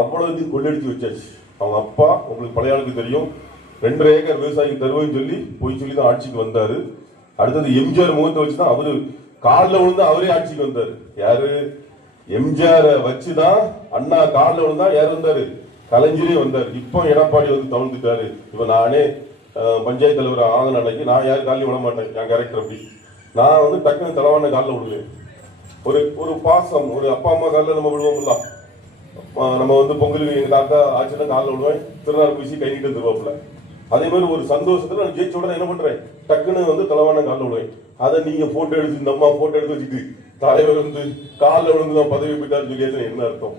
அவ்வளவு இது கொள்ளடிச்சு வச்சாச்சு. அவங்க அப்பா உங்களுக்கு பழைய ஆளுக்கு தெரியும், 2.5 ஏக்கர் விவசாயிக்கு தருவேன்னு சொல்லி தான் ஆட்சிக்கு வந்தாரு. அடுத்தது எம்ஜிஆர் முகத்தை வச்சுதான் அவரு காலில் விழுந்து அவரே ஆட்சிக்கு வந்தாரு. யாரு? எம்ஜிஆர் வச்சுதான் அண்ணா காலில் விழுந்தா யார் வந்தாரு? கலைஞரே வந்தாரு. இப்போ எடப்பாடி வந்து தவிர்த்துட்டாரு. இப்ப நானே பஞ்சாயத்து தலைவர் ஆகின அன்னைக்கு நான் யாரும் காலையும் விட மாட்டேன். என் கேரக்டர் அப்படி. நான் வந்து டக்குன்னு தலைவான காலில் விடுவேன். ஒரு பாசம், ஒரு அப்பா அம்மா காலில் நம்ம விடுவோம்ல. நம்ம வந்து பொங்கலுக்கு எங்க தாத்தா ஆச்சுன்னா காலில் விடுவேன், திருநாள் பூசி கை நீட்டு திருவாப்புல. அதே மாதிரி ஒரு சந்தோஷத்துல நான் ஜெயிச்ச உடனே என்ன பண்றேன், டக்குன்னு வந்து தலைவான காலில் விடுவேன். அதை நீங்க போட்டோ எடுத்து இந்த அம்மா போட்டோ எடுத்து வச்சுட்டு தலைவர் வந்து காலில் விழுந்துதான் பதவி போயிட்டாருன்னு சொல்லி என்ன அர்த்தம்?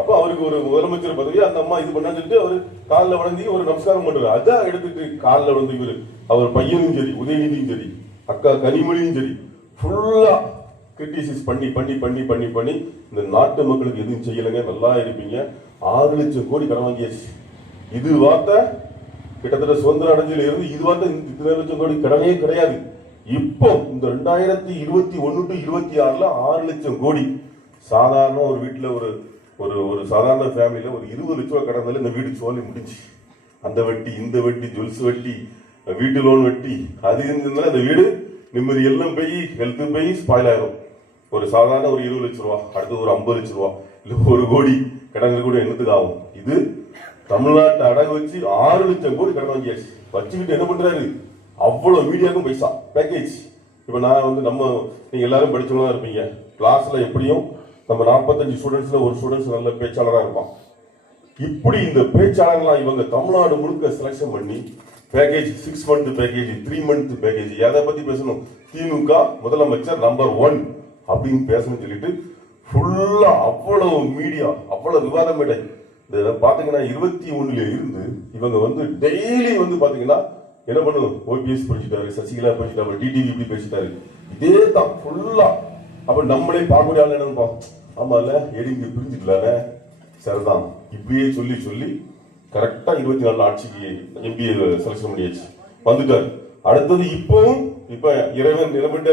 அப்ப அவருக்கு ஒரு முதலமைச்சர் பதவி அந்த அம்மா இது பண்ணான்னு சொல்லிட்டு அவரு காலில் வளர்ந்து ஒரு நமஸ்காரம் பண்றாரு. அதான் எடுத்துட்டு காலில் விழுந்து இவரு அவர் பையனும் சரி, உதயநிதியும் சரி, அக்கா கனிமொழியும் சரி, ஃபுல்லா கிரிட்டிசைஸ் பண்ணி பண்ணி பண்ணி பண்ணி பண்ணி இந்த நாட்டு மக்களுக்கு எதுவும் செய்யலைங்க, நல்லா இருப்பீங்க, 6 லட்சம் கோடி கடன் வாங்கியாச்சு. இது வார்த்தை கிட்டத்தட்ட சுதந்திர அடைஞ்சல இருந்து இது வார்த்தை 2 லட்சம் கோடி கடனே கிடையாது. இப்போ இந்த 2021 to 26 6 லட்சம் கோடி. சாதாரண ஒரு வீட்டுல ஒரு ஒரு சாதாரண ஃபேமிலியில ஒரு 20 லட்சம் ரூபாய் கடந்தாலும் இந்த வீடு சோழி முடிஞ்சு. அந்த வட்டி, இந்த வட்டி, ஜுவல்ஸ் வட்டி, வீட்டு லோன் வட்டி, அது இருந்தாலும் அந்த வீடு நிம்மதி எல்லாம் போய் ஹெல்த் போய் ஸ்பாயில் ஆயிரும். ஒரு சாதாரண ஒரு 20 லட்சம் ரூபா, அடுத்து ஒரு 50 லட்சம் ரூபா, இல்ல 1 கோடி கடன்கள் கூட என்னத்துக்கு ஆகும்? இது தமிழ்நாட்டை அடகு வச்சு 6 லட்சம் கோடி கடன் வாங்கியாச்சு. வச்சுக்கிட்டு என்ன பண்றாரு? அவ்வளவு மீடியாவுக்கும் பைசா பேக்கேஜ். இப்ப நான் வந்து நீங்க எல்லாரும் படிச்சவங்களா இருப்பீங்க. கிளாஸ்ல எப்படியும் நம்ம 45 ஸ்டூடெண்ட்ஸ்ல ஒரு ஸ்டூடெண்ட்ஸ் நல்ல பேச்சாளராக இருப்பான். இப்படி இந்த பேச்சாளர்லாம் இவங்க தமிழ்நாடு முழுக்க செலக்ஷன் பண்ணி package 6 month package, 3 month package, எதை பத்தி பேசணும்? திமுக முதலமைச்சர் நம்பர் 1 அப்படின்னு பேசணும்னு சொல்லிட்டு ஃபுல்லா அவ்வளவு மீடியா, அவ்வளவு விவாதம் மேடை. இந்த பாத்தீங்கன்னா 21ல இருந்து இவங்க வந்து டெய்லி வந்து பாத்தீங்கன்னா என்ன பண்ணுவோம்? ஓபிஎஸ் பேசிட்டாரு, சசிகலா பேசிட்டாரு, டிடிவி இப்படி பேசிட்டாரு. இதே தான் ஃபுல்லா. அப்ப நம்மளே பார்க்கக்கூடிய ஆள் என்ன, ஆமால எடிங்க பிரிஞ்சுக்கலானே, சரிதான், இப்படியே சொல்லி சொல்லி கரெக்டா 24 ஆட்சிக்கு எம்பிஏ செலக்ஷன் பண்ணியாச்சு, வந்துட்டாரு. அடுத்தது இப்ப இறைவன் நிலமட்ட